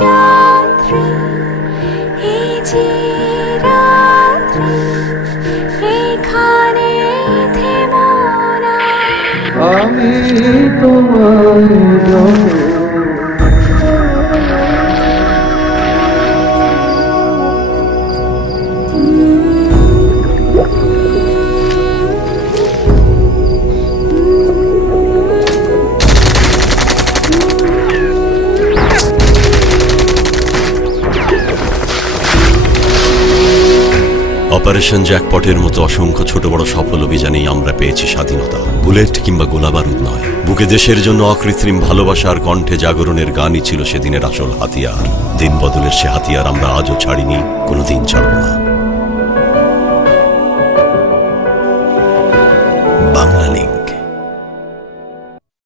যাত্রী এই যে রাত্রি এখানে থেমো না আমি তোমার অপারেশন জ্যাকপটের মতো অসংখ্য ছোট বড় সফল অভিযানেই আমরা পেয়েছি স্বাধীনতা। বুলেট কিংবা গোলাবারুদ নয়, বুকে দেশের জন্য অকৃত্রিম ভালোবাসার কণ্ঠে জাগরণের গানই ছিল সেদিনের আসল হাতিয়ার। দিন বদলের সে হাতিয়ার আমরা আজও ছাড়িনি, কোনোদিন ছাড়ব না।